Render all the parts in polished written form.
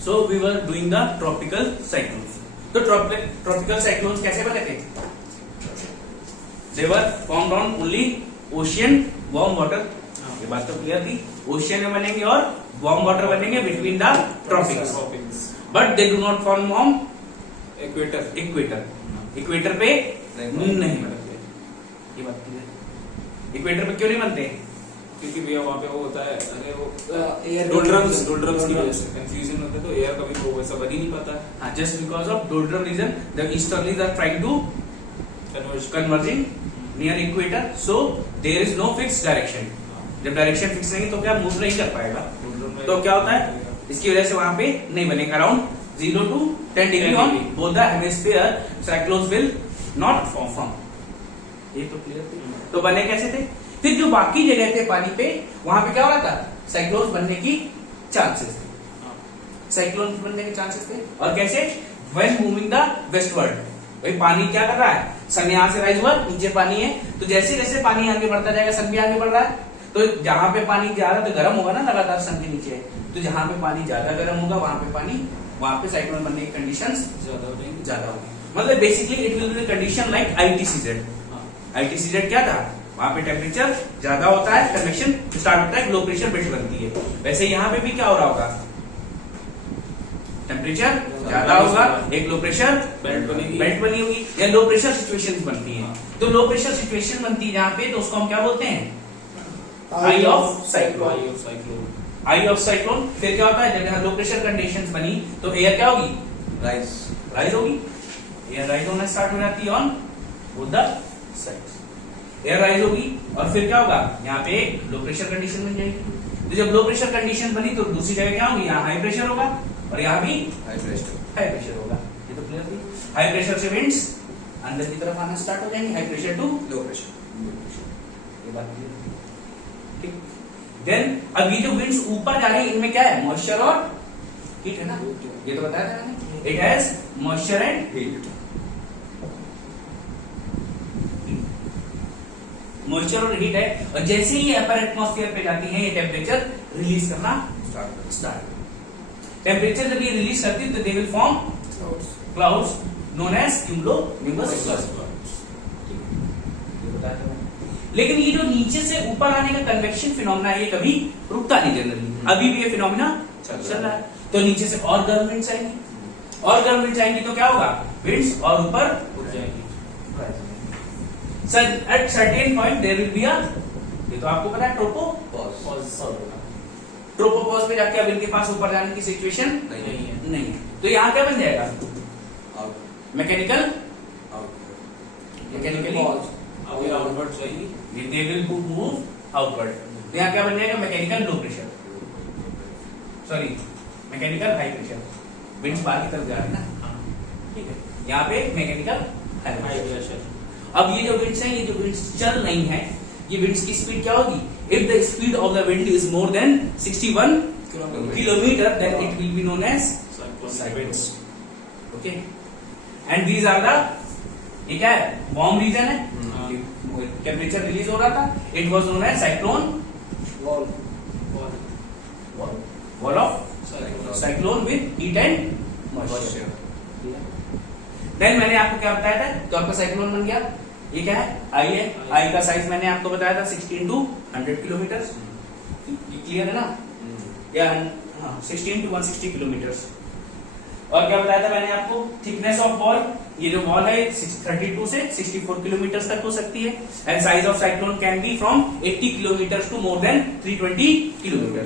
So we were doing the tropical cyclones. तो tropical cyclones कैसे बने थे? They were formed on only ocean warm water. ये बात तो क्लियर थी. ओशियन में बनेंगे और वार्म वाटर बनेंगे between the tropics. But they do not form on equator. Equator पे नहीं बनते. ये बात क्लियर. इक्वेटर पे क्यों नहीं बनते? क्योंकि भैया वहाँ पे वो होता है, अरे वो डोल्ड्रम्स की वजह से कंफ्यूजन होता है, तो एयर कभी वो वैसा बन ही नहीं पाता है. हाँ, just because of doldrum region the easterlies are trying to converging near equator, so there is no fix direction. जब डायरेक्शन फिक्स नहीं तो क्या मूव नहीं कर पाएगा. तो क्या होता है, इसकी वजह से वहां पे नहीं बनेगा. Around 0 to 10 degree on both the hemisphere cyclones will not form. ये तो क्लियर थी. तो बने कैसे थे? फिर जो बाकी जगह थे पानी पे, वहां पे क्या हो रहा था? साइक्लोन्स बनने की चांसेस थे. साइक्लोन्स बनने के चांसेस थे. और कैसे? When moving the westward. भाई पानी क्या कर रहा है? सन यहां से राइज हुआ, नीचे पानी है, तो जैसे जैसे पानी आगे बढ़ता जाएगा सन भी आगे बढ़ रहा है. तो जहां पे पानी ज्यादा तो गर्म होगा ना, लगातार सन के नीचे है, तो जहां पे पानी ज्यादा गर्म होगा वहां पे साइक्लोन बनने की कंडीशंस ज्यादा होगी. मतलब basically it will B condition like ITCZ. ITCZ क्या था? वहां पे टेम्परेचर ज्यादा होता है, कन्वेक्शन स्टार्ट होता है, लो प्रेशर बेल्ट बनती है. वैसे यहाँ पे भी क्या हो रहा होगा? टेम्परेचर ज्यादा होगा, एक लो प्रेशर बेल्ट बनी होगी, या लो प्रेशर सिचुएशन बनती है. तो लो प्रेशर सिचुएशन बनती है जहाँ पे, तो उसको हम क्या बोलते हैं? Eye of cyclone. Eye of cyclone. फिर क्या होता है, जब यहाँ लो प्रेशर कंडीशंस बनी तो एयर क्या होगी? राइज होगी. एयर राइज होना स्टार्ट हो जाती है on both the sides. Air rise होगी और फिर क्या होगा? यहाँ पे लो प्रेशर कंडीशन बन जाएगी. तो जब लो प्रेशर कंडीशन बनी तो दूसरी जगह क्या होगी? यहाँ हाई प्रेशर होगा और यहाँ भी हाई प्रेशर होगा. ये तो क्लियर थी. हाई प्रेशर से विंड्स अंदर की तरफ आना स्टार्ट हो जाएंगे, high pressure to low pressure. ये बात क्लियर. ठीक. देन अब ये जो विंड्स ऊपर जा रही है, इनमें क्या है? मॉइस्चर और हीट है ना. ये तो बताया था मैंने. It has moisture and heat. Moisture और हीट है, और जैसे ही अपर एटमॉस्फेयर पे जाती है ये टेम्परेचर रिलीज करना स्टार्ट. टेम्परेचर जब ये रिलीज करती है तो they will form clouds known as cumulonimbus clouds. लेकिन ये जो नीचे से ऊपर आने का कन्वेक्शन फिनोमेना है, ये कभी रुकता नहीं जनरली. अभी भी ये फिनोमेना चल रहा है. तो नीचे से और गर्म विंड्स आएंगी, और गर्म विंड्स आएंगी तो क्या होगा? विंड्स और ऊपर उठ जाएंगी. At certain point there will be a, ये तो आपको पता है, ट्रोपोपॉज. ट्रोपोपॉज पे जाके अब इनके पास ऊपर जाने की सिचुएशन नहीं है. तो यहाँ क्या बन जाएगा? मैकेनिकली आउटवर्ड जाएगी. They will move outward. तो यहाँ क्या बन जाएगा? Mechanical low pressure, sorry mechanical high pressure. Winds बाहर की तरफ जा रहे हैं ना. ठीक है. यहाँ पे मैकेनिकल हाई प्रेशर. अब ये जो विंड्स हैं, ये जो विंड्स चल रही हैं, ये विंड्स की स्पीड क्या होगी? If the speed of the wind is more than 61 kilometre then it will be known as cyclones. Okay. And these are the, ये क्या है? वार्म रीजन है, टेम्परेचर रिलीज हो रहा था. It was known as cyclone wall of cyclone with heat and moisture. Then मैंने आपको क्या बताया था? तो आपका साइक्लोन बन गया. ये क्या है? आई है. आई का साइज मैंने आपको बताया था 16 to 100 किलोमीटर. क्लियर है ना? या 16 to 160 किलोमीटर. और क्या बताया था मैंने आपको? थिकनेस ऑफ वॉल, ये जो वॉल है 32 से 64 किलोमीटर तक हो सकती है. And size of cyclone can be from 80 kilometre to more than 320 kilometre.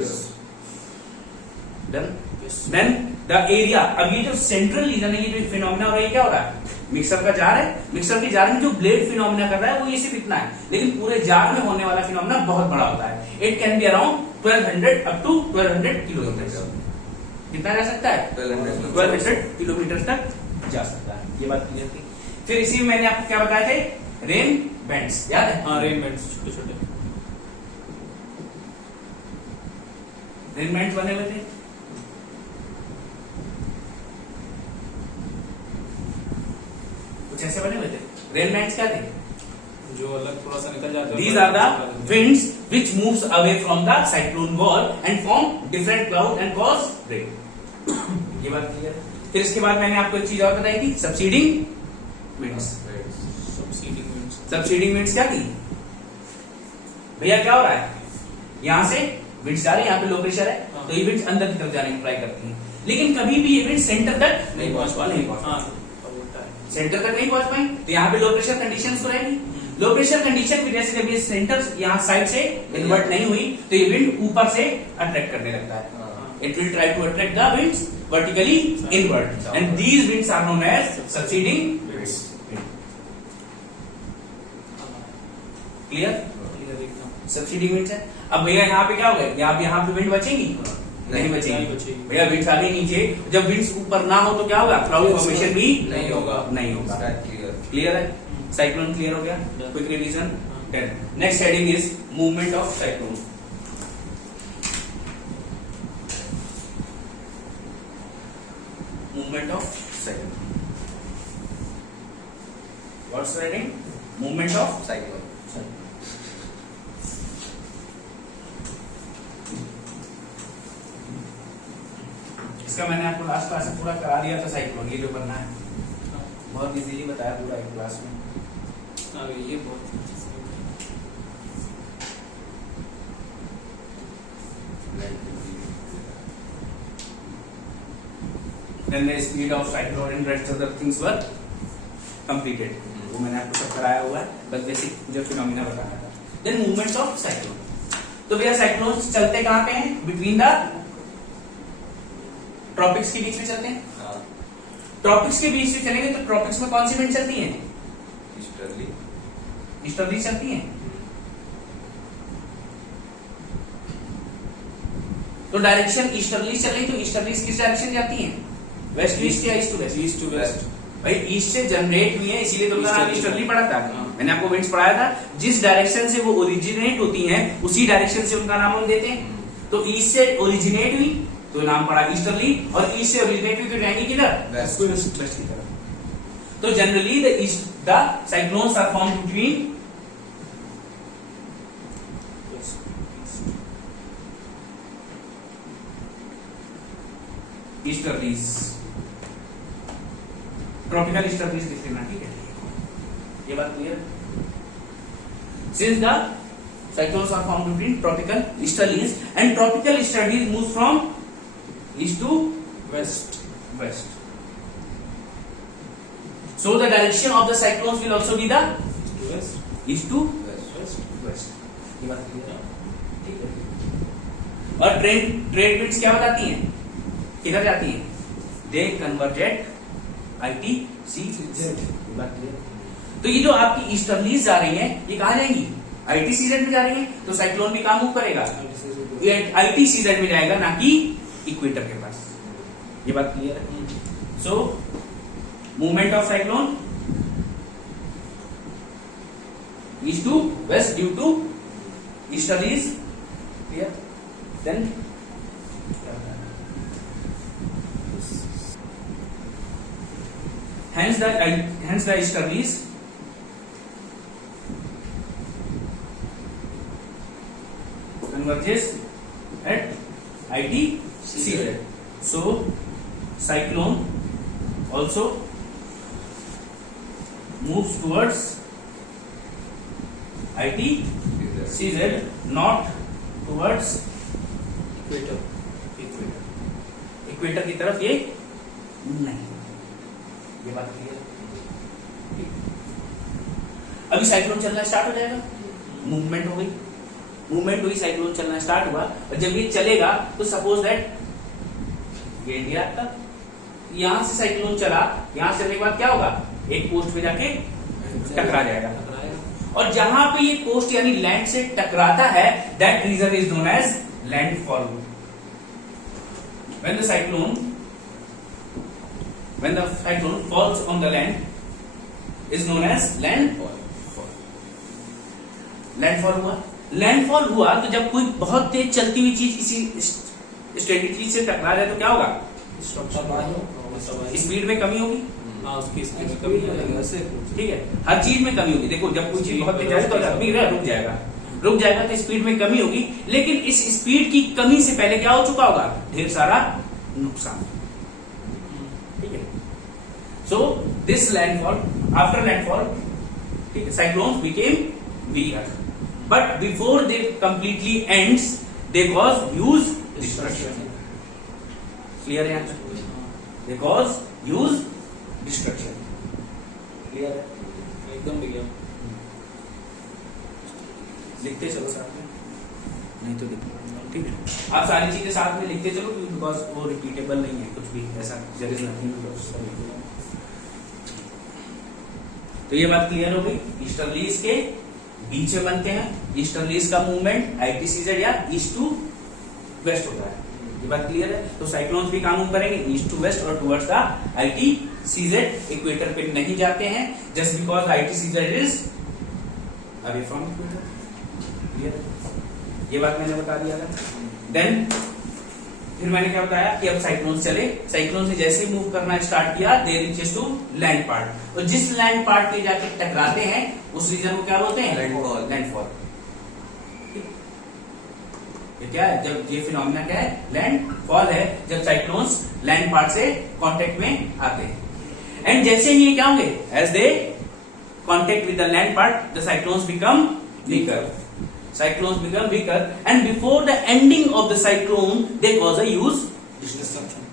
Then the area. अब ये जो सेंट्रल रीजन है, ये जो फिनोमेना हो रहा है, क्या हो रहा है? मिक्सर का जार है. मिक्सर के जार में जो ब्लेड फिनोमेना कर रहा है वो ये सिर्फ इतना है, लेकिन पूरे जार में होने वाला फिनोमेना बहुत बड़ा होता है. It can be around 1200 up to 1200 kilometre. कितना जा सकता है? 1200 किलोमीटर तक जा सकता है. ये बात क्लियर थी. फिर इसी में मैंने आपको क्या बताया थे? Rain bands. याद है? हाँ, रेन बैंड्स छोटे छोटे. रेन बैंड्स बने हुए थे. कुछ ऐसे बने हुए थे. रेन बैंड्स क्या थे? जो अलग थोड़ा सा निकल जाता है. These are the winds which moves away from the cyclone wall and form different cloud and cause rain. ये बात क्लियर है। फिर इसके बाद मैंने आपको एक चीज और बताई थी, सब्सीडिंग विंड्स। सब्सीडिंग विंड्स क्या थी भैया, क्या हो रहा है, यहां से विंड्स जा रही है, यहाँ पे लो प्रेशर है, तो ये विंड्स अंदर की तरफ जाने की ट्राई करती हैं, लेकिन कभी भी ये विंड्स सेंटर तक नहीं पहुंच सेंटर तक नहीं पहुंच पाई, तो यहाँ पे लो प्रेशर कंडीशन तो रहेगी। लो प्रेशर कंडीशन की वजह से जब ये सेंटर यहाँ साइड से इन्वर्ट नहीं हुई, तो ये विंड ऊपर से अट्रैक्ट करने लगता है। It will try to attract the winds vertically inward, and these winds are known as succeeding winds. Clear? Succeeding winds है। अब भैया यहाँ पे क्या हो गया, यहाँ पे विंड बचेगी? नहीं बचेगी भैया, विंड्स आ गई नीचे, जब विंड्स ऊपर ना हो तो क्या होगा, क्लाउड फॉर्मेशन भी नहीं होगा। क्लियर है? साइक्लोन क्लियर हो गया? Quick revision. Next heading is movement of cyclone. Movement of cyclone. What's the heading? Movement of cyclone. इसका मैंने आपको लास्ट क्लास में पूरा करा दिया था, साइक्लोन ये जो करना है बहुत इजीली बताया पूरा एक क्लास में। ये बहुत Then the speed of cyclone and rest other things were completed. वो मैंने आपको सब कराया हुआ है, बस बेसिक जो फिनोमिना बताना था। Then movements of cyclone. तो भैया साइक्लोन चलते कहाँ पे हैं? बिटवीन द ट्रॉपिक्स के बीच में चलते हैं। ट्रॉपिक्स के बीच में चलेंगे तो ट्रॉपिक्स में कौन सी विंड चलती है? ईस्टर्ली चलती है। तो डायरेक्शन ईस्टर्ली चले तो ईस्टर्ली किस डायरेक्शन जाती है? वेस्ट टू ईस्ट या east to west? East to west. भाई ईस्ट से जनरेट हुई है, इसीलिए तो नाम ईस्टर्ली पड़ा था। मैंने आपको विंड्स पढ़ाया था, जिस डायरेक्शन से वो ओरिजिनेट होती हैं उसी डायरेक्शन से उनका नाम हम देते हैं। तो ईस्ट से ओरिजिनेट हुई तो नाम पड़ा ईस्टर्ली, और ईस्ट से ओरिजिनेट हुई तो जाएंगी किधर? वेस्ट की तरफ। तो generally the cyclones are formed between easterlies, tropical easterlies लिख लेना, ठीक है? ये बात clear? Since the cyclones are formed between tropical easterlies, and tropical easterlies moves from east to west. So the direction of the cyclones will also be the east to west. ये बात clear है? ठीक है। और trade winds क्या बताती हैं? किधर जाती हैं? They converge at ITCZ। बात क्लियर? तो ये जो आपकी ईस्टर्लीज जा रही हैं, ये कहाँ जाएंगी? ITCZ में जा रही हैं, तो साइक्लोन भी कहाँ मूव करेगा? ये ITCZ में जाएगा, ना कि इक्वेटर के पास। ये बात क्लियर है? So movement of cyclone east to west due to easterlies. Clear? Then hence the easterlies converges at ITCZ. So cyclone also moves towards ITCZ, not towards equator की तरफ ये नहीं। ये बात क्लियर है? अभी साइक्लोन चलना स्टार्ट हो जाएगा, मूवमेंट हो गई, मूवमेंट हुई, साइक्लोन चलना स्टार्ट हुआ, और जब ये चलेगा तो सपोज दैट ये इंडिया का, यहां से साइक्लोन चला, यहां चलने के बाद क्या होगा? एक कोस्ट पे जाके टकरा जाएगा, और जहां पे ये कोस्ट यानी लैंड से टकराता है, that region is known as landfall. When the cyclone falls on the land is known as landfall. Landfall हुआ तो जब कोई बहुत तेज चलती हुई चीज किसी स्टेडी चीज से टकरा जाए तो क्या होगा? स्पीड में कमी होगी। उसकी स्पीड में कमी होगी, ठीक है? हर चीज में कमी होगी। देखो जब कोई चीज बहुत तेज जाए तो रुक जाएगा तो स्पीड में कमी होगी, लेकिन इस स्पीड की कमी से पहले क्या हो चुका होगा? ढेर सारा नुकसान। ठीक है। So this landfall, after landfall, ठीक है, cyclones became weaker, but before they completely ends they cause huge destruction. Clear है? They cause huge destruction. Clear है? एकदम बढ़िया। लिखते चलो साथ में, नहीं तो लिखो, ठीक है। आप सारी चीजें साथ में लिखते चलो, बिकॉज वो रिपीटेबल नहीं है कुछ भी ऐसा, देयर इज नथिंग। तो ये बात क्लियर हो गई। ईस्टर्लीज के बीच में बनते हैं, ईस्टर्लीज का मूवमेंट आईटीसीजेड या ईस्ट टू वेस्ट होता है, ये बात क्लियर है। तो साइक्लोन्स भी काम करेंगे ईस्ट टू वेस्ट और टुवर्ड्स द आईटीसीजेड, इक्वेटर पे नहीं जाते हैं, just because ITCZ is away from equator. Clear, ये बात मैंने बता दिया था। देन फिर मैंने क्या बताया कि अब साइक्लोन चले, साइक्लोन से जैसे मूव करना स्टार्ट किया, दे रीचेस टू लैंड पार्ट, और जिस लैंड पार्ट पे जाके टकराते हैं उस रीजन को क्या बोलते हैं? लैंडफॉल। लैंडफॉल। ये क्या है? जब ये फिनोमिना क्या है? लैंडफॉल है, जब साइक्लोन्स लैंड पार्ट से कांटेक्ट में आते हैं। एंड जैसे ही ये क्या होंगे, as they contact with the land part, the cyclones become weaker. Cyclones become weaker, and before the ending of the cyclone, they cause a huge destruction.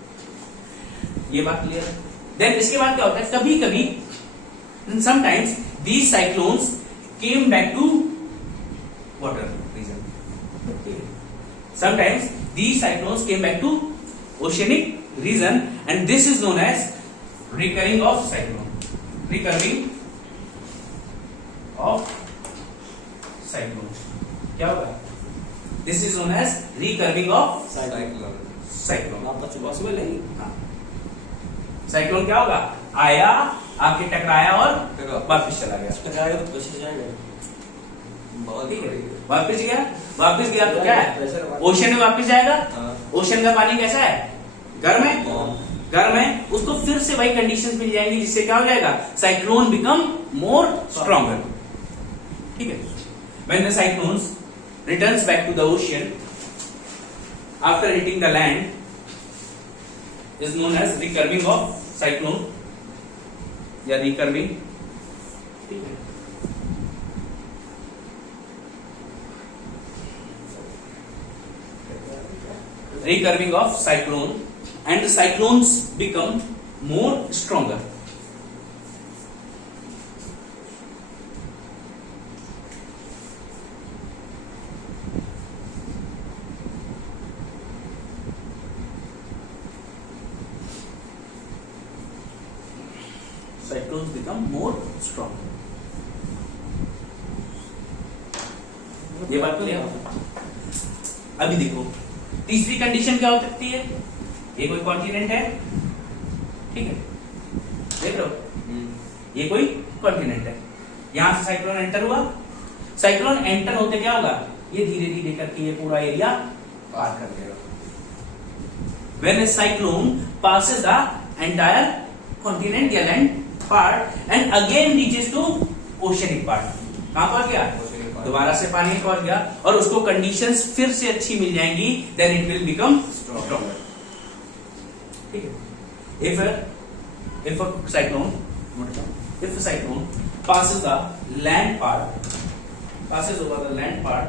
ये बात क्लियर है? Then इसके बाद क्या होता है? कभी कभी sometimes these cyclones came back to water region. Sometimes these cyclones came back to oceanic region, and this is known as recurring of cyclone. Recurring of cyclones. क्या होगा? This is known as recurving of cyclone. Possible है? हाँ। Cyclone क्या होगा? आया, आके टकराया और वापस चला गया। टकराया तो वापस जाएगा। ठीक है, वापस गया तो क्या है? ओशन में वापस जाएगा। ओशन का पानी कैसा है? गर्म है। गर्म है, उसको फिर से वही कंडीशंस मिल जाएंगी जिससे क्या हो जाएगा? Cyclone become more stronger. ठीक है। When the cyclones returns back to the ocean after hitting the land is known as recurving of cyclone या recurving. ठीक है। Recurving of cyclone, and the cyclones become more stronger. Cyclones become more strong. ये बात तो नहीं। अभी देखो तीसरी कंडीशन क्या हो सकती है? ये कोई कॉन्टिनेंट है, ठीक है, देख लो, ये कोई कॉन्टिनेंट है, यहां से साइक्लोन एंटर हुआ। साइक्लोन एंटर होते क्या होगा? ये धीरे धीरे करके ये पूरा एरिया पार कर देगा। When a cyclone passes the entire continent या land part and again reaches to oceanic part, कहां पहुंच गया? दोबारा से पानी पहुंच गया और उसको कंडीशंस फिर से अच्छी मिल जाएंगी, then it will become stronger. ठीक है। If a cyclone passes the land part, passes over the land part,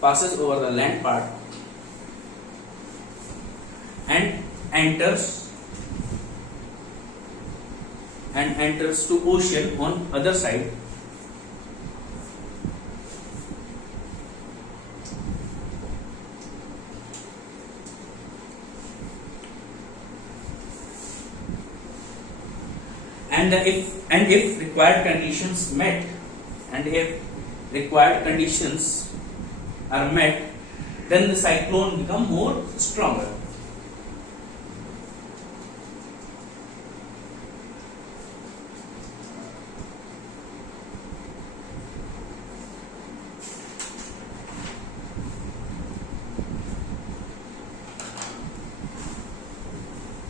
passes over the land part and enters to ocean on other side, and if required conditions met, and if required conditions are met, then the cyclone become more stronger.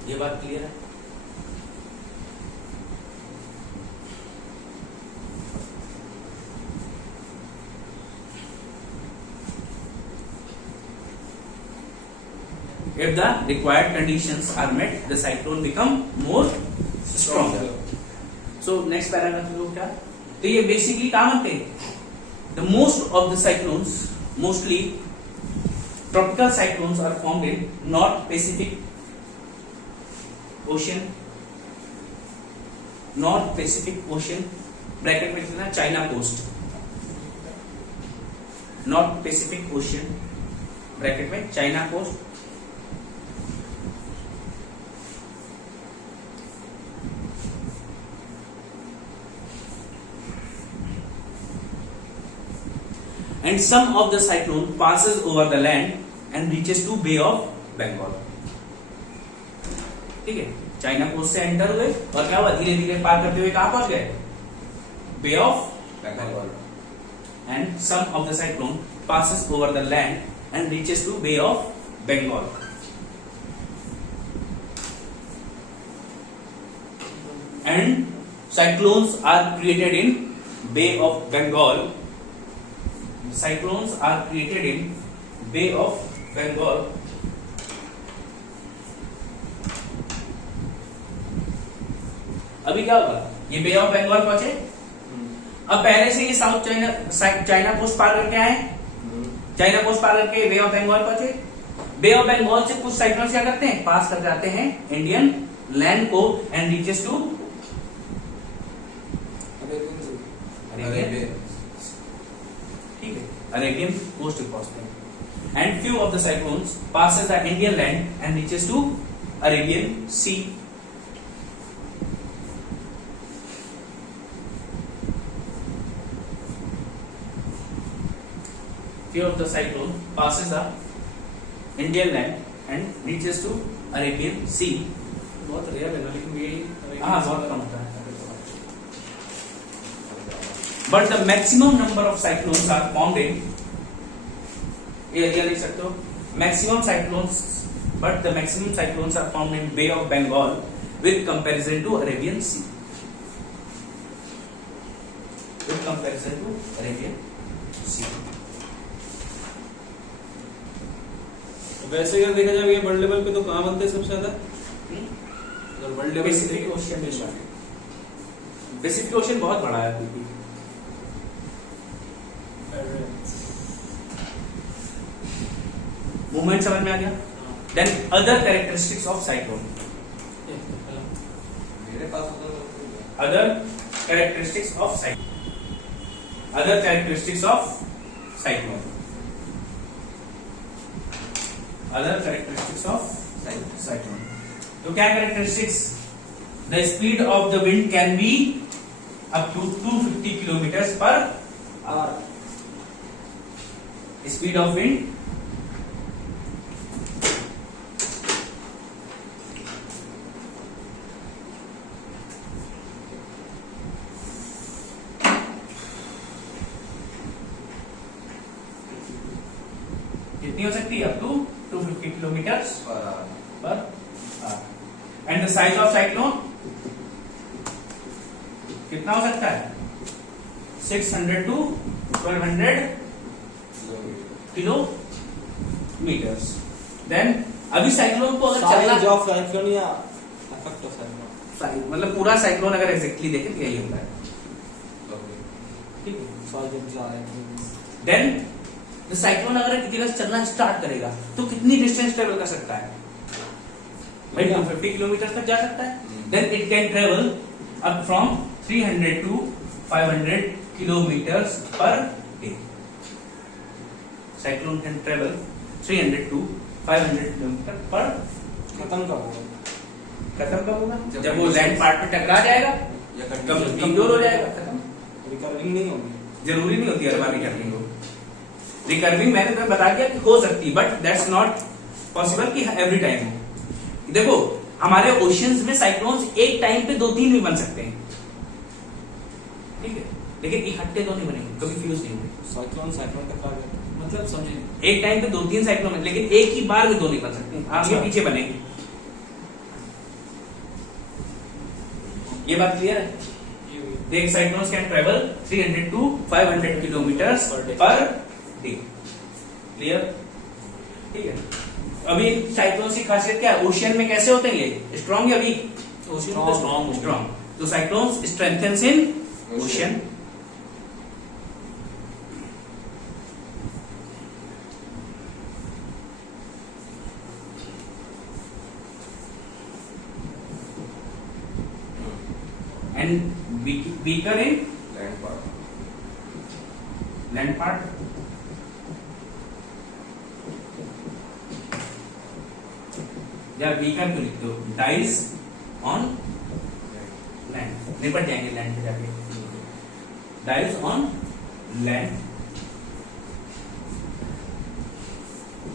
ये बात clear है? If the required conditions are met, the cyclone become more stronger. So next paragraph में क्या? तो ये basically क्या मानते हैं? The most of the cyclones, mostly tropical cyclones, are formed in North Pacific Ocean, North Pacific Ocean, bracket में लिखना China coast, North Pacific Ocean, bracket में China coast, and some of the cyclone passes over the land and reaches to Bay of Bengal. ठीक है, China coast से enter हुए और क्या हुआ, धीरे धीरे पार करते हुए कहां पहुंच गए, Bay of Bengal. And some of the cyclone passes over the land and reaches to Bay of Bengal. And cyclones are created in Bay of Bengal. Cyclones are created in Bay of Bengal. अभी क्या होगा, ये बे of Bengal पहुंचे, अब पहले से ये south China coast पार करके आए, चाइना कोस्ट पार करके बे ऑफ बंगाल पहुंचे, बे ऑफ बंगाल से कुछ साइक्लोन्स क्या करते हैं, पास कर जाते हैं इंडियन लैंड को एंड रीचेस टू अरेबियन, ठीक है, अरेबियन कोस्ट पहुंचते हैं. And few of the cyclones passes the Indian land and reaches to Arabian sea. Few of the cyclone passes the Indian land and reaches to Arabian Sea. बहुत rare है ना, लेकिन ये हाँ बहुत कम होता है. But the maximum number of cyclones are formed in, ये एरिया लिख सकते हो, maximum cyclones, but the maximum cyclones are formed in Bay of Bengal with comparison to Arabian Sea. With comparison to Arabian Sea. वैसे अगर देखा जाए ये world level पे तो कहाँ बनते हैं सबसे ज्यादा, वर्ल्ड लेवल पैसिफिक ओशियन में. पैसिफिक ओशियन बहुत बड़ा है क्योंकि मूवमेंट समझ में आ गया. Then other characteristics of cyclone, other characteristics of cyclone, other characteristics of cyclone, other characteristics of cyclone. तो क्या characteristics, the speed of the wind can be up to 250 kilometre per hour. Speed of wind कितनी हो सकती है, up to 250 kilometre per hour. And the size of cyclone कितना हो सकता है, 600 to 1200 किलोमीटर. देन अभी साइक्लोन को अगर चलना, ऑफ साइक्लोन या इफेक्ट ऑफ साइक्लोन, मतलब पूरा साइक्लोन अगर एग्जैक्टली देखें तो यही होता है, ठीक है. देन द साइक्लोन अगर किसी जगह चलना स्टार्ट करेगा तो कितनी डिस्टेंस ट्रेवल कर सकता है, भाई 250 किलोमीटर तक जा सकता है. Then it can travel up from 300 to 500 kilometre per day. Cyclone can travel 300 to 500 kilometre per. खत्म कब होगा, खत्म कब होगा, जब वो लैंड पार्ट पे टकरा जाएगा, कमजोर हो जाएगा, खत्म. रिकवरिंग नहीं होगी, जरूरी नहीं होती हर बार रिकवरिंग हो. रिकवरिंग मैंने तुम्हें बता दिया कि हो सकती, बट दैट्स नॉट पॉसिबल कि एवरी टाइम हो. देखो हमारे ओशियंस में साइक्लोन्स एक टाइम पे 2-3 भी बन सकते हैं, ठीक है, लेकिन इकट्ठे तो नहीं बनेंगे, कभी फ्यूज नहीं होंगे. साइक्लोन साइक्लोन का मतलब समझे, एक टाइम पे 2-3 साइक्लोन है, लेकिन एक ही बार में 2 नहीं बन सकते, आगे पीछे बनेंगे. ये बात क्लियर है. देख cyclones can travel 300 to 500 kilometre per day. Clear, ठीक है. अभी साइक्लोन की खासियत क्या है, ओशियन में कैसे होते हैं ये, स्ट्रॉन्ग या वीक? स्ट्रॉन्ग। तो cyclones strengthens in ocean. And weaker in land part. या weaker क्यों लिखते हो, dies on land, निपट जाएंगे लैंड पे जाके, dies on land।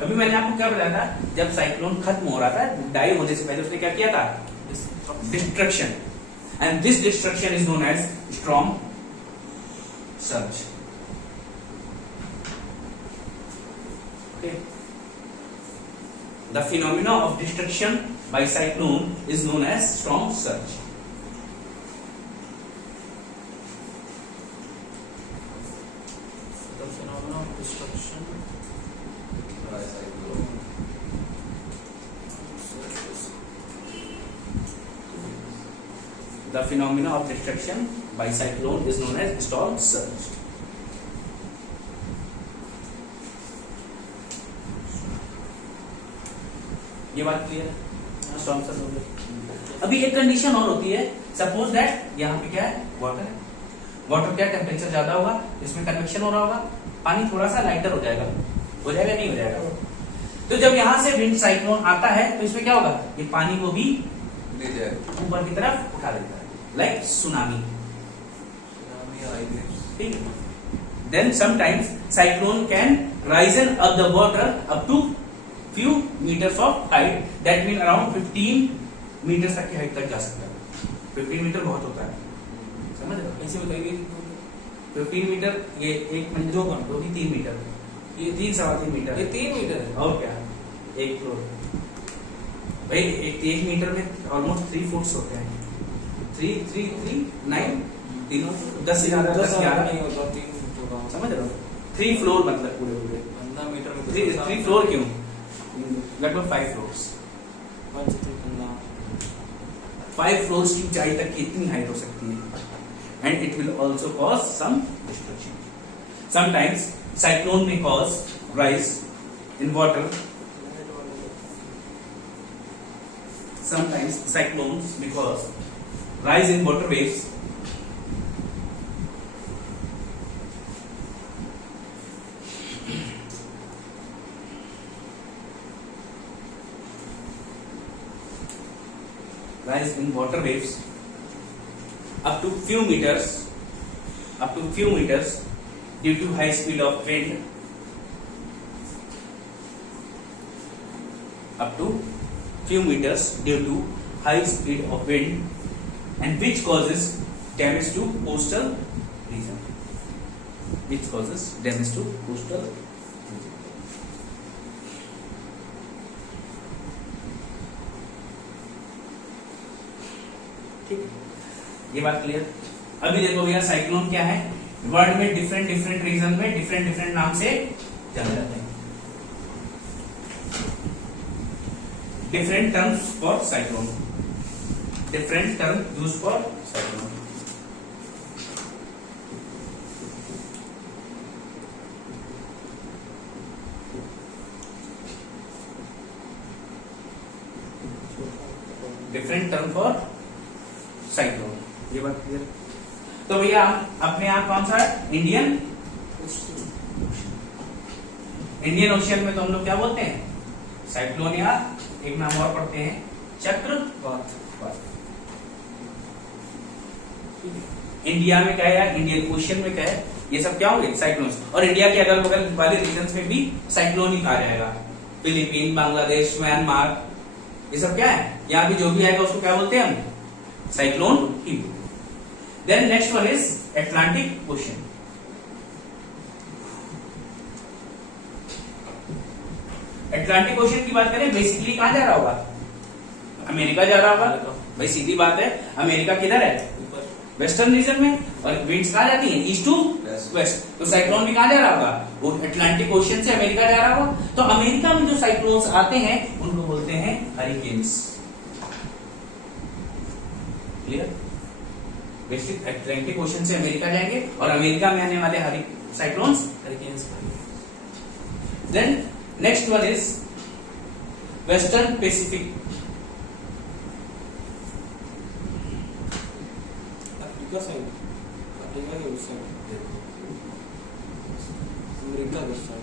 अभी मैंने आपको क्या बताया था, जब साइक्लोन खत्म हो रहा था, डाई होने से पहले उसने क्या किया था, destruction, and this destruction is known as storm surge। Okay, the phenomena of destruction by cyclone is known as storm surge। The phenomena of destruction by cyclone। The phenomena of destruction by cyclone is known as storm surge। ये बात clear है, storm surge हो गया। अभी एक condition और होती है, सपोज दैट यहाँ पे क्या है, वाटर है, वाटर क्या टेम्परेचर ज्यादा होगा, इसमें कन्वेक्शन हो रहा होगा, पानी थोड़ा सा लाइटर हो जाएगा नहीं हो जाएगा। तो जब यहाँ से विंड साइक्लोन आता है तो इसमें क्या होगा, ये पानी को भी ऊपर की तरफ उठा देता है, लाइक सुनामी। ठीक है, then sometimes cyclone can risen up the water up to few meters of height, that mean around 15 meters तक की हाइट तक जा सकता है। 15 मीटर बहुत होता है, समझ रहे हो? ऐसे बताइए 15 मीटर, ये 1 मिनट 2 ही 3 मीटर, ये 3-3.5 मीटर, ये 3 मीटर है। और क्या, एक फ्लोर भाई, एक मीटर में ऑलमोस्ट 3 फुट्स होते हैं, 3 9 तीनों 10 11 नहीं होता, 3 फुट होगा, समझ रहे हो? 3 फ्लोर मतलब पूरे 15 मीटर में 3 फ्लोर क्यों, लगभग 5 फ्लोर्स, 5 फ्लोर्स की ऊंचाई तक की इतनी हाइट हो सकती है, and it will also cause some destruction. Sometimes cyclone में cause rise in water, sometimes cyclones because rise in water waves, rise in water waves up to few meters due to high speed of wind, up to few meters due to high speed of wind, and which causes damage to coastal region, which causes damage to coastal region। ठीक है, ये बात clear. अभी देखो भैया, cyclone क्या है, world में डिफरेंट रीजन में डिफरेंट नाम से जाने जाते हैं, different terms for cyclone, different term used for cyclone। different term for cyclone, ये बात क्लियर। तो भैया अपने यहाँ कौन सा है, इंडियन ओशियन में तो हम लोग क्या बोलते हैं, साइक्लोन, या एक नाम और पढ़ते हैं चक्रवात। इंडिया में क्या है, या इंडियन ओशियन में क्या है, ये सब क्या होंगे, साइक्लोन्स। और इंडिया के अगल बगल वाले रीजन्स में भी साइक्लोन ही कहा जाएगा, फिलीपीन, बांग्लादेश, म्यांमार, ये सब क्या है, यहाँ भी जो भी आएगा उसको क्या बोलते हैं हम, साइक्लोन ही। Then next one is Atlantic Ocean. Atlantic Ocean की बात करें, बेसिकली कहां जा रहा होगा, अमेरिका जा रहा होगा भाई, सीधी बात है। अमेरिका किधर है, वेस्टर्न रीजन में, और विंड्स कहां जाती हैं, ईस्ट टू वेस्ट, तो साइक्लोन भी कहां जा रहा होगा, वो अटलांटिक ओशियन से अमेरिका जा रहा होगा, तो अमेरिका में जो साइक्लोन्स आते हैं उनको बोलते हैं hurricanes. Clear? Basic Atlantic Ocean से अमेरिका जाएंगे और अमेरिका में आने वाले cyclones hurricanes. Then next one is western Pacific. Africa side, Africa के उस साइड, अमेरिका के उस साइड,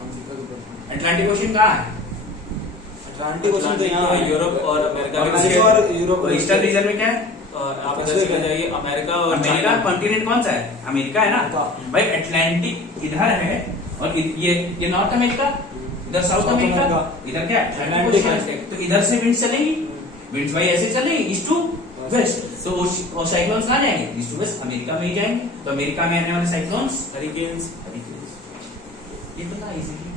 अफ्रीका के ऊपर। अटलांटिक ओशियन कहाँ है? अटलांटिक ओशन तो यहाँ यूरोप और अमेरिका और के इसके- और यूरोप और ईस्टर्न रीजन में क्या है? और आप इधर चले जाइए अमेरिका और अमेरिका चाइना। कॉन्टिनेंट कौन सा है? अमेरिका है ना अमेरिका। भाई। अटलांटिक इधर है और ये नॉर्थ अमेरिका, इधर साउथ साउथ अमेरिका, अमेरिका। इधर क्या है? Atlantic ocean. तो इधर से विंड चलेगी, विंड्स भाई ऐसे चलेगी ईस्ट टू वेस्ट, तो वो साइक्लोन्स कहाँ जाएंगे? ईस्ट टू वेस्ट, अमेरिका में ही जाएंगे। तो अमेरिका में आने वाले साइक्लोन्स हरिकेन्स। ये तो ना easily.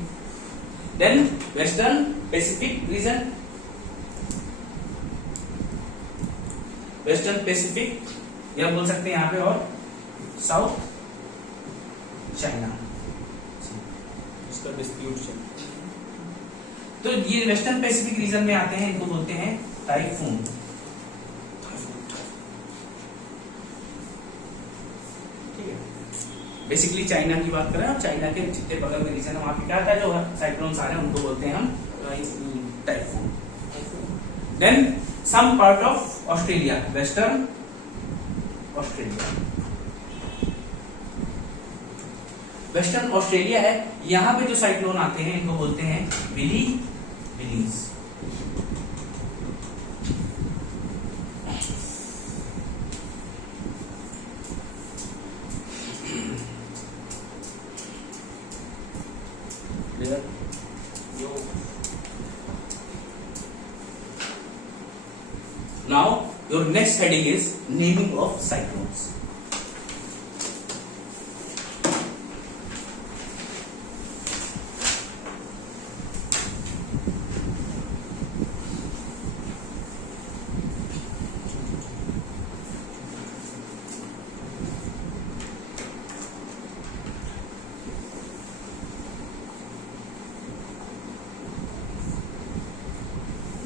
Then western Pacific region, western Pacific या बोल सकते हैं यहाँ पे, और साउथ चाइना। इसका डिस्प्यूट चल। तो ये वेस्टर्न पैसिफिक रीजन में आते हैं, इनको बोलते हैं टाइफून। ठीक है, बेसिकली चाइना की बात कर रहे हैं, और चाइना के जितने बगल में रीजन है वहां पे क्या आता है, जो साइक्लोन्स आ रहे हैं उनको बोलते हैं हम typhoon. Then some part of Australia, western Australia. Western Australia है, यहां पे जो साइक्लोन आते हैं इनको बोलते हैं willies. Now your next heading is naming of cyclones.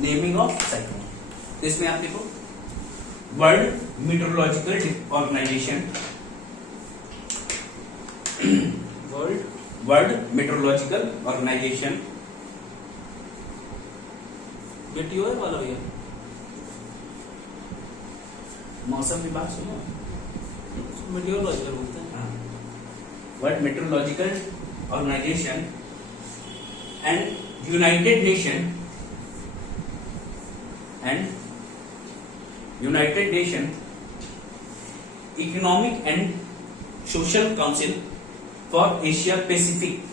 Naming of cyclone, इसमें आप देखो World Meteorological Organization, World Meteorological Organization, बीटीओ वाला भैया, मौसम विभाग सुनो, मीटियोलॉजिकल बोलते हैं। World Meteorological Organization and United Nation Economic and Social Council for Asia Pacific,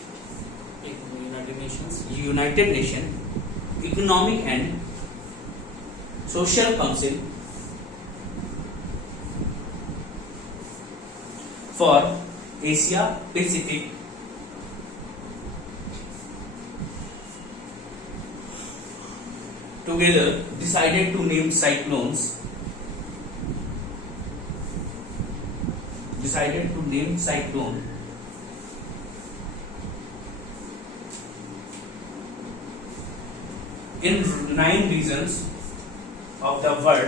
United Nation Economic and Social Council for Asia Pacific together decided to name cyclones in 9 regions of the world,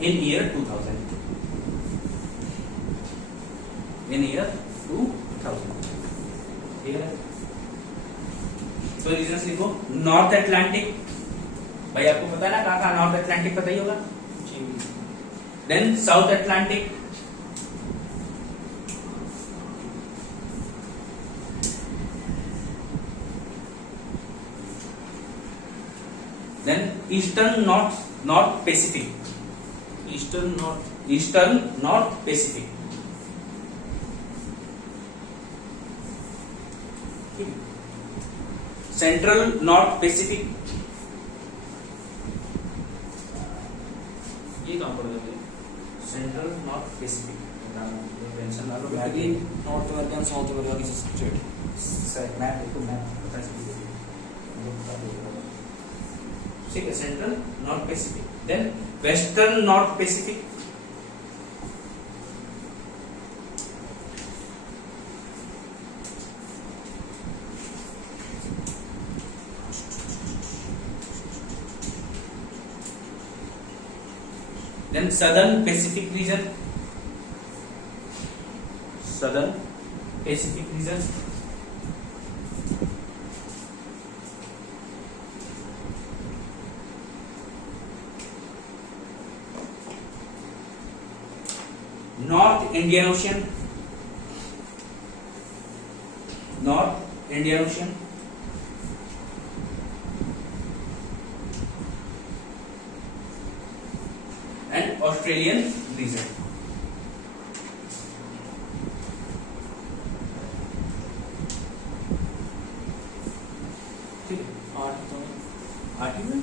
in year 2000, ठीक है। तो reasons लिखो, north Atlantic, भाई आपको पता है ना कहाँ कहाँ नॉर्थ अटलांटिक पता ही होगा। Then South Atlantic, then eastern North Pacific, eastern North Pacific, central North Pacific, ये कहाँ पड़ जाते हैं? सेंट्रल नॉर्थ पैसिफिक, टेंशन ना लो, नॉर्थ अमेरिका साउथ अमेरिका की स्टेट। मैप देखो, मैप पता चल, ठीक है। Central North Pacific, then western North Pacific, then southern Pacific region, southern Pacific region, North Indian Ocean, North Indian Ocean, and Australian region. ठीक है, आठ में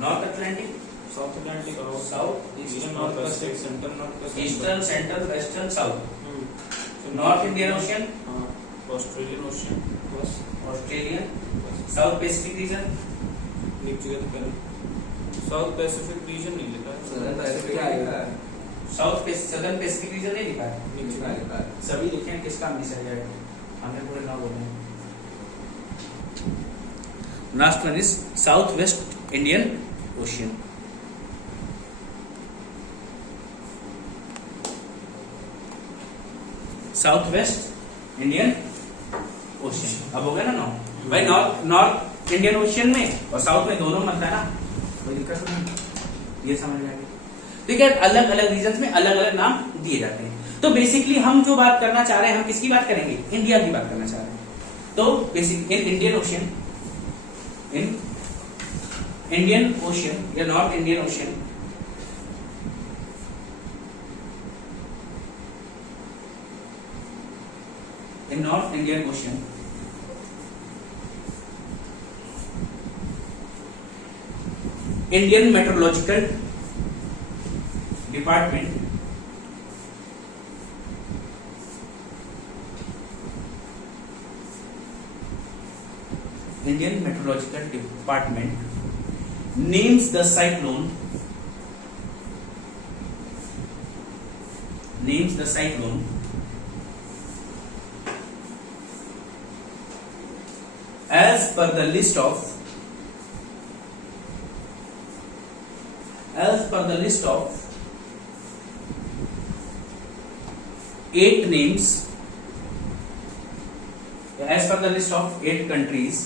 north Atlantic, south Atlantic, south eastern North Pacific, central North Pacific, eastern, central, western, south, north Indian ocean, Australian ocean, बस Australian, south Pacific region, लिख चुके थे पहले। South Pacific region नहीं लिखा है, सदर्न पैसिफिक क्या आएगा? सदर्न पैसिफिक रीजन नहीं लिखा है, लिख चुका है। सभी लिखे हैं, किसका मिस है जाएगा, हमें पूरे ना बोलना। Last one is south West Indian ocean, south West Indian ocean. अब हो गया ना नौ भाई, नॉर्थ इंडियन ओशियन में और साउथ में दोनों बनता है ना, कोई दिक्कत नहीं, ये समझ में आ गया। ठीक है, अलग अलग रीजन में अलग अलग नाम दिए जाते हैं। तो बेसिकली हम जो बात करना चाह रहे हैं, हम किसकी बात करेंगे, इंडिया की बात करना चाह रहे हैं। तो basic in Indian Ocean, in Indian Ocean या North Indian Ocean, in North Indian Ocean, Indian Meteorological Department names the cyclone as per the list of 8 names, as per the list of 8 countries,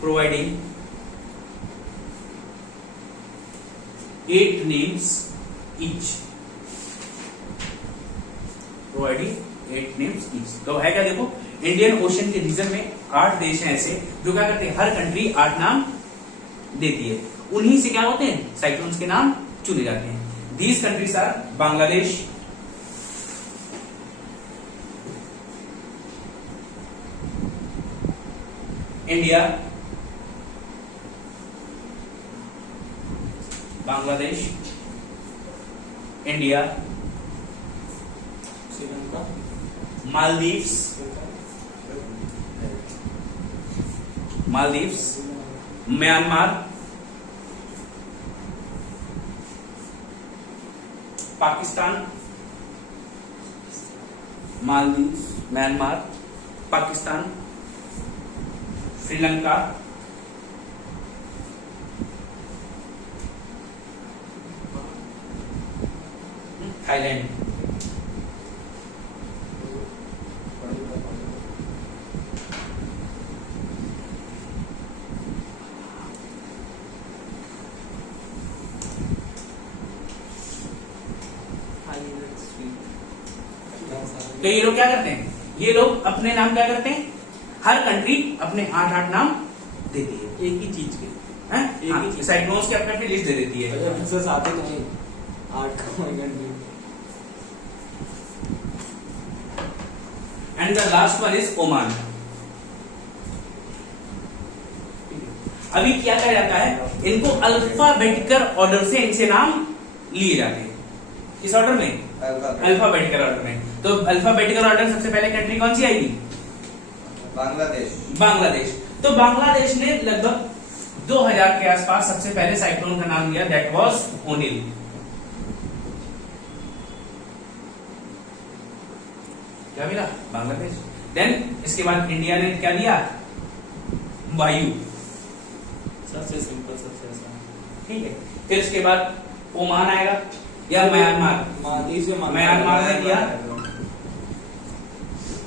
providing 8 names each, तो है क्या, देखो Indian ocean के reason में 8 देश हैं ऐसे जो क्या करते हैं, हर कंट्री 8 नाम देती है, उन्हीं से क्या होते हैं, साइक्लोन्स के नाम चुने जाते हैं। These countries are Bangladesh, India, Bangladesh, India, Sri Lanka, Maldives, Myanmar, Pakistan, Maldives, Myanmar, Pakistan, Sri Lanka, Thailand. तो ये लोग क्या करते हैं, ये लोग अपने नाम क्या करते हैं, हर कंट्री अपने 8 नाम देती है एक ही चीज के, हाँ, साइक्लोन्स की अपने अपनी लिस्ट दे देती है। अगर फिक्सर्स आते तो नहीं 8 का country. And the last one is Oman. अभी क्या कहा जाता है, इनको अल्फाबेटिकल ऑर्डर से इनसे नाम लिए जाते हैं। किस ऑर्डर में, अल्फाबेटिकल ऑर्डर में। तो अल्फाबेटिकल ऑर्डर में सबसे पहले कंट्री कौन सी आएगी? बांग्लादेश। तो बांग्लादेश ने लगभग 2000 के आसपास सबसे पहले साइक्लोन का नाम दिया, दैट वाज ओनिल। क्या मिला? बांग्लादेश। देन इसके बाद इंडिया ने क्या दिया? वायु। सबसे सिंपल, सबसे आसान। ठीक है। फिर उसके बाद ओमान आएगा या म्यांमार। म्यांमार ने दिया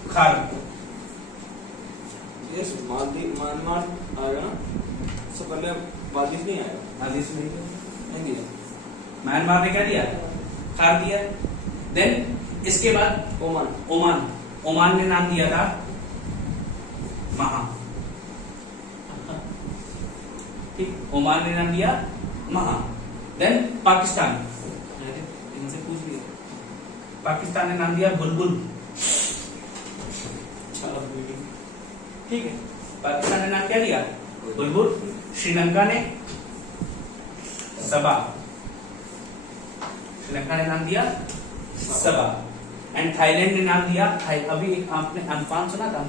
खार। म्यांमार आएगा ना, उससे पहले मालदीव नहीं आएगा। मालदीव नहीं दिया। म्यांमार ने क्या दिया? खार दिया। देन इसके बाद ओमान ने नाम दिया था महा। ठीक, ओमान ने नाम दिया महा। देन पाकिस्तान, इनसे पूछ लिया। पाकिस्तान ने नाम दिया बुलबुल। ठीक है, पाकिस्तान ने नाम क्या दिया? बुलबुल। श्रीलंका ने सबा। श्रीलंका ने नाम दिया सबा। एंड थाईलैंड ने नाम दिया अभी आपने अम्फान सुना था?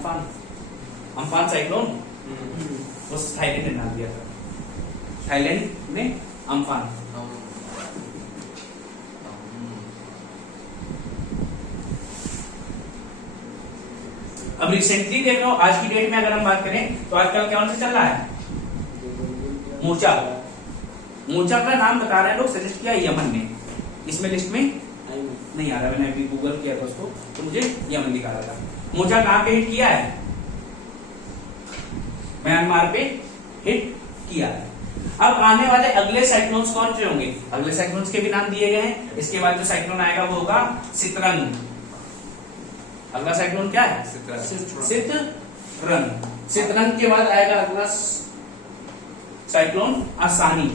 अम्फान साइक्लोन, उस थाईलैंड ने नाम दिया था। थाईलैंड ने अम्फान। अब रिसेंटली देख लो, आज की डेट में अगर हम बात करें तो आजकल कौन सा चल रहा है? मोचा। मोचा का नाम बता रहे हैं लोग, सजेस्ट किया यमन ने। इसमें लिस्ट में नहीं आ रहा, मैंने अभी गूगल किया था उसको तो मुझे यमन दिखा रहा था। मोचा कहां पे हिट किया है? म्यांमार पे हिट किया है। अब आने वाले अगले साइक्लोन्स कौन से होंगे? अगले साइक्लोन्स के भी नाम दिए गए हैं। इसके बाद जो साइक्लोन आएगा वो होगा सितरन। अगला साइक्लोन क्या है? सितरन। सितरन के बाद आएगा अगला साइक्लोन आसानी।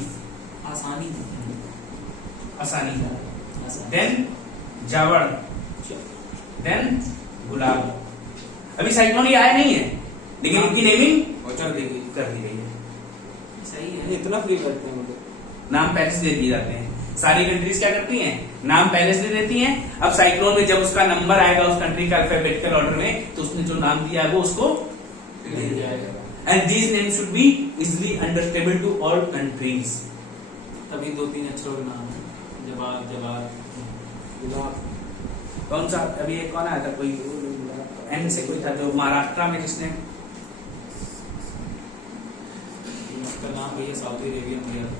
देन जावड़, देन गुलाब। अभी साइक्लोन ये आया नहीं है, लेकिन इनकी नेमिंग कर दी गई है। सही है, इतना फ्री करते हैं मतलब। नाम पहले से दे दिए जाते हैं। सारी कंट्रीज क्या करती हैं? नाम पहले से दे देती हैं। अब साइक्लोन में जब उसका नंबर आएगा उस कंट्री का अल्फाबेटिकल ऑर्डर में, तो उसने जो नाम दिया है वो उसको दे दिया जाएगा। And these names should be easily understandable to all countries. तभी 2-3 अक्षरों के नाम है। जवाब कौन सा? अभी एक कौन आया था, कोई एम से कोई था जो महाराष्ट्र में जिसने इसका नाम भैया सऊदी अरेबियन दिया था।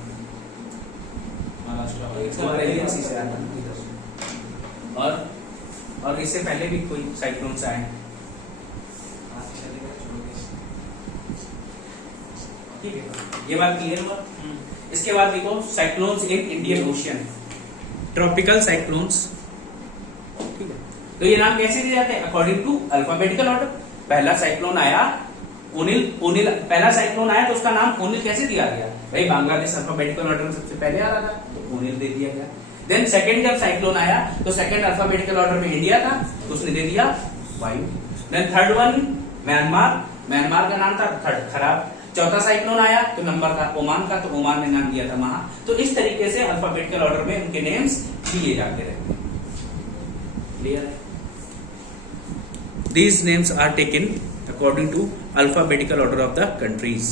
और इससे पहले भी कोई साइक्लोन्स आए हैं। ठीक है, ये बात क्लियर हुआ। इसके बाद देखो cyclones in Indian ocean, tropical cyclones. ठीक है, तो ये नाम कैसे दिए जाते हैं? According to alphabetical order. पहला साइक्लोन आया ओनिल। पहला साइक्लोन आया तो उसका नाम ओनिल कैसे दिया गया? भाई बांग्लादेश अल्फाबेटिकल ऑर्डर में सबसे पहले आ रहा था तो ओनिल दे दिया गया। देन सेकंड जब साइक्लोन आया तो सेकंड अल्फाबेटिकल ऑर्डर में इंडिया था तो उसने दे दिया वायु। देन थर्ड वन म्यांमार का नाम था थर्ड, खराब। चौथा साइक्लोन आया तो नंबर था ओमान का, तो ओमान ने नाम दिया था महा। तो इस तरीके से अल्फाबेटिकल ऑर्डर में उनके नेम्स दिए जाते रहते हैं। Clear? These names are taken according to alphabetical order of the countries.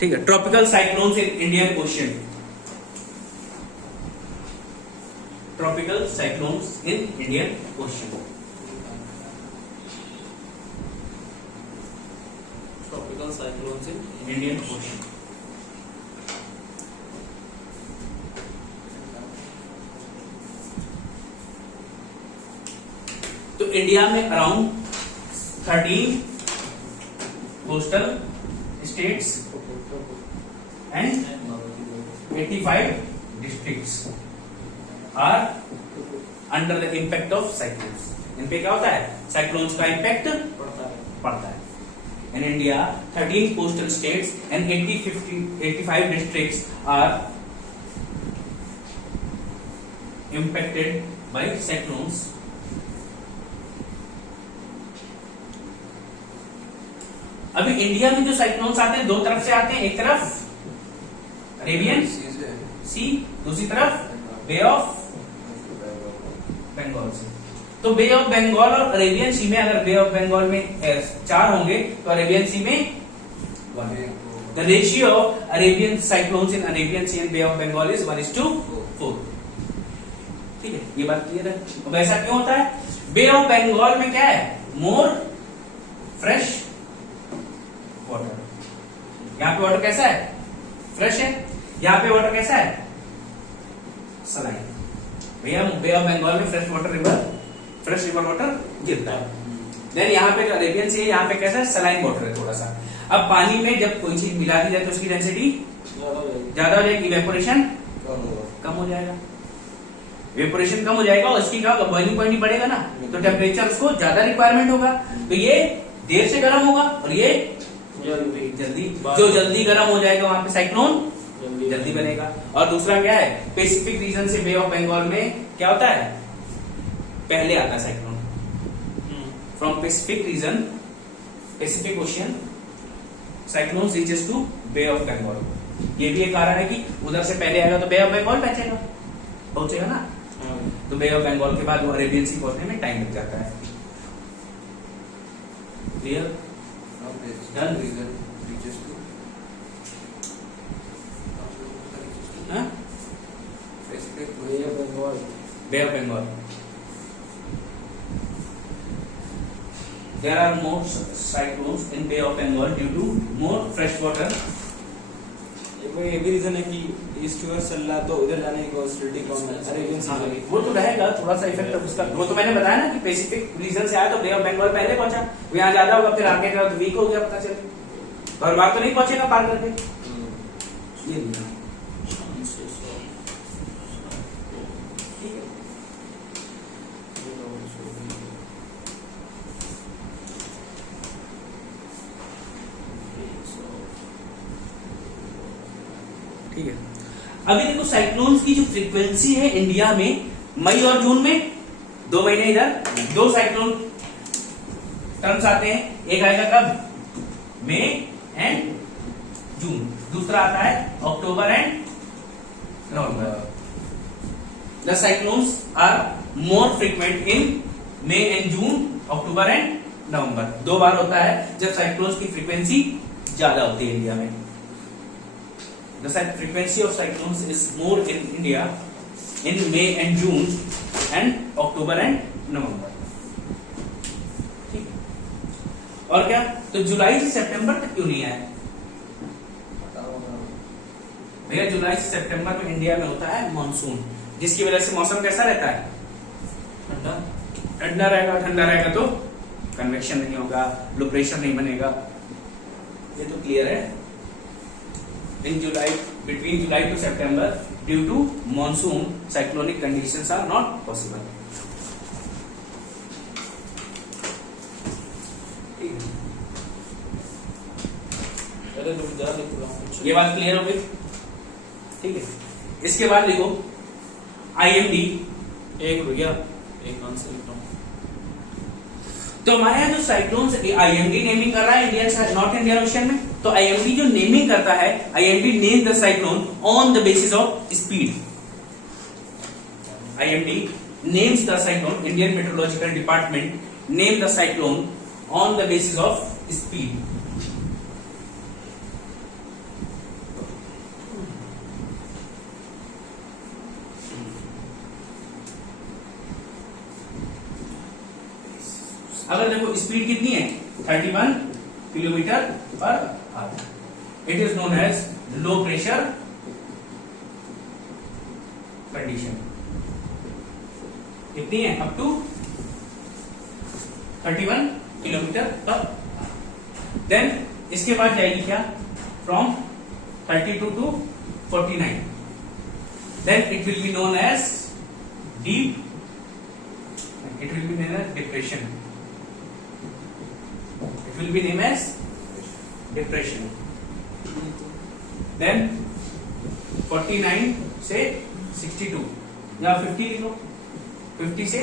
ठीक है, tropical cyclones in Indian ocean. Tropical cyclones in Indian ocean. Tropical cyclones in Indian Ocean. तो इंडिया में around 13 coastal states and 85 districts are under the impact of cyclones. इन पे क्या होता है? Cyclones का इम्पैक्ट पड़ता है। In India, 13 coastal states and 85 districts are impacted by cyclones. अभी इंडिया में जो साइक्लोन्स आते हैं दो तरफ से आते हैं, एक तरफ अरेबियन सी, दूसरी तरफ बे ऑफ बंगाल से। तो बे ऑफ बंगाल और अरेबियन सी में, अगर बे ऑफ बंगाल में 4 होंगे तो अरेबियन सी में 1। The ratio of Arabian cyclones in Arabian sea and bay of Bengal is 1:4। ठीक है, ये बात क्लियर है। अब ऐसा क्यों होता है? बे ऑफ बंगाल में क्या है? मोर फ्रेश वाटर। यहां पे वाटर कैसा है? फ्रेश है। यहां पे वाटर कैसा है? सलाइन। भैया बे ऑफ बंगाल में फ्रेश रिवर वाटर गिरता है। देन यहाँ पे जो अरेबियन सी है, यहाँ पे कैसा है? सलाइन वाटर है थोड़ा सा। अब पानी में जब कोई चीज मिला दी जाए तो उसकी डेंसिटी ज्यादा हो जाएगी, इवेपोरेशन कम हो जाएगा। इवेपोरेशन कम हो जाएगा और इसकी क्या होगा? बॉइलिंग पॉइंट ही बढ़ेगा ना, तो टेम्परेचर उसको ज्यादा रिक्वायरमेंट होगा। तो ये देर से गर्म होगा और ये जल्दी। जो जल्दी गर्म हो जाएगा वहां पे साइक्लोन जल्दी बनेगा। और दूसरा क्या है? पैसिफिक रीजन से बे ऑफ बंगाल में क्या होता है? पहले आता है cyclone. From Pacific region, Pacific ocean, cyclone reaches to bay of Bengal. ये भी एक कारण है कि उधर से पहले आएगा तो बे ऑफ बंगाल पहुंचेगा ना। तो बे ऑफ बंगाल के बाद वो अरेबियन सी पहुंचने में टाइम लग जाता है। Clear? Done? Bay of Bengal. There are more cyclones in Bay of Bengal due to more fresh water. ये भी रीजन है कि ईस्ट टू वेस्ट चल रहा है तो इधर जाने की पॉसिबिलिटी कम है। अरेबियन सी वो तो रहेगा थोड़ा सा इफेक्ट उसका। वो तो मैंने बताया ना कि पैसिफिक रीजन से आया तो बे ऑफ बंगाल पहले पहुंचा, वो यहाँ ज्यादा होगा, फिर आगे का वीक हो गया, पता चले और बात तो नहीं पहुंचेगा पार करके। ये ठीक है। अभी देखो साइक्लोन्स की जो फ्रीक्वेंसी है इंडिया में, मई और जून में 2 महीने इधर 2 साइक्लोन टर्म्स आते हैं। एक आएगा कब? May and June. दूसरा आता है October and November. The cyclones are more frequent in May and June, October and November. 2 बार होता है जब साइक्लोन्स की फ्रीक्वेंसी ज्यादा होती है इंडिया में। The frequency of cyclones is more in India in May and June and October and November. ठीक। और क्या? तो जुलाई से सितंबर तक क्यों नहीं आया? भैया जुलाई से सितंबर में इंडिया में होता है मानसून, जिसकी वजह से मौसम कैसा रहता है? ठंडा रहेगा। ठंडा रहेगा तो कन्वेक्शन नहीं होगा, लो प्रेशर नहीं बनेगा। ये तो क्लियर है। In July, between July to September, due to monsoon, cyclonic conditions are not possible. ये बात क्लियर हो गई? ठीक है। इसके बाद लिखो IMD। एक भैया एक आंसर लिख रहा हूँ। तो हमारे यहाँ जो साइक्लोन IMD नेमिंग कर रहा है इंडियन नॉर्थ इंडियन ओशन में, तो IMD जो नेमिंग करता है, IMD name the cyclone on the basis of speed. IMD names the cyclone, Indian meteorological department name the cyclone on the basis of speed. अगर देखो स्पीड कितनी है? 31 kilometre per hour. It is known as low pressure condition. कितनी है? Up to 31 kilometre per hour. Then इसके बाद जाएगी क्या? From 32 to 49। Then it will be known as deep, it will be known as depression. It will be named as depression. Then 49 से 62 या 50 लिखो, 50 से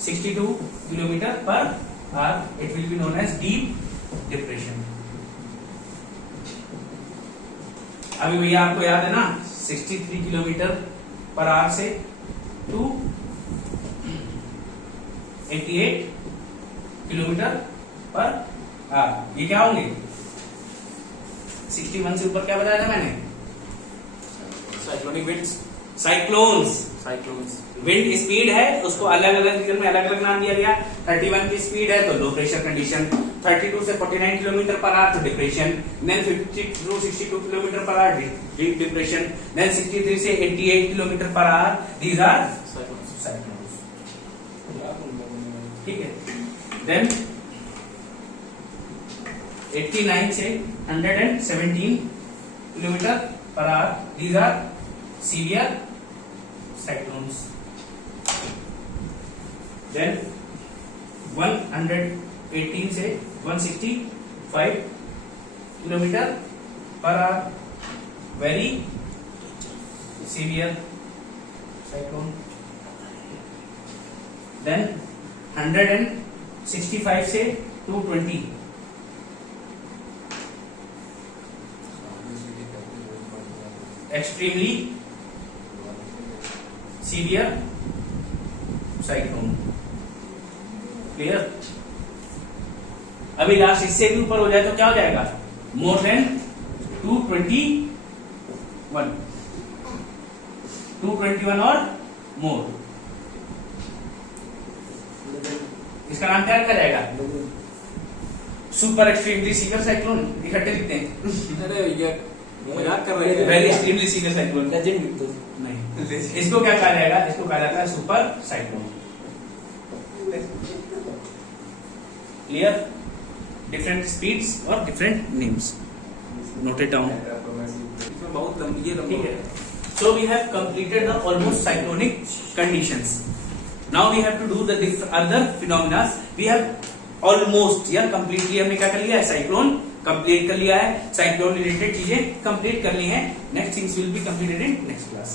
62 kilometre per our, it will be known as deep depression. अभी भैया आपको याद है ना 63 किलोमीटर पर आवर से टू 88 किलोमीटर पर आवर। ये क्या होंगे? 61 से ऊपर क्या बताया था मैंने? Cyclonic winds, cyclones. Cyclones. Wind speed है, उसको अलग अलग रीजन में अलग अलग नाम दिया गया। 31 की स्पीड है तो लो प्रेशर कंडीशन, 32 से 49 किलोमीटर पर आवर तो depression, then 52 to 62 kilometre per hour deep depression, then 63 से 88 kilometre per hour these are cyclones. ठीक है, देन 89 से 117 kilometre per hour these are severe cyclones. Then 118 से 165 kilometre per hour very severe cyclone. Then 165 से 220 extremely severe cyclone. Clear? अभी last इससे भी ऊपर हो जाए तो क्या हो जाएगा? मोर देन 221 और मोर। इसका नाम क्या रखा जाएगा? Super extremely severe cyclone. इकट्ठे लिखते हैं। अरे ये मजाक कर रहे हैं। Very extremely severe cyclone legend लिख दो। नहीं, इसको क्या कहा जाएगा? इसको कहा जाता है super cyclone. Clear? Different speeds और different names, note it down. इसमें बहुत लंबी है, ठीक है, so we have completed the almost cyclonic conditions. Now we have to do the other phenomena. We have almost या completely हमने क्या कर लिया है? साइक्लोन कंप्लीट कर लिया है, साइक्लोन रिलेटेड चीजें कंप्लीट कर ली हैं। Next things will be completed in next class.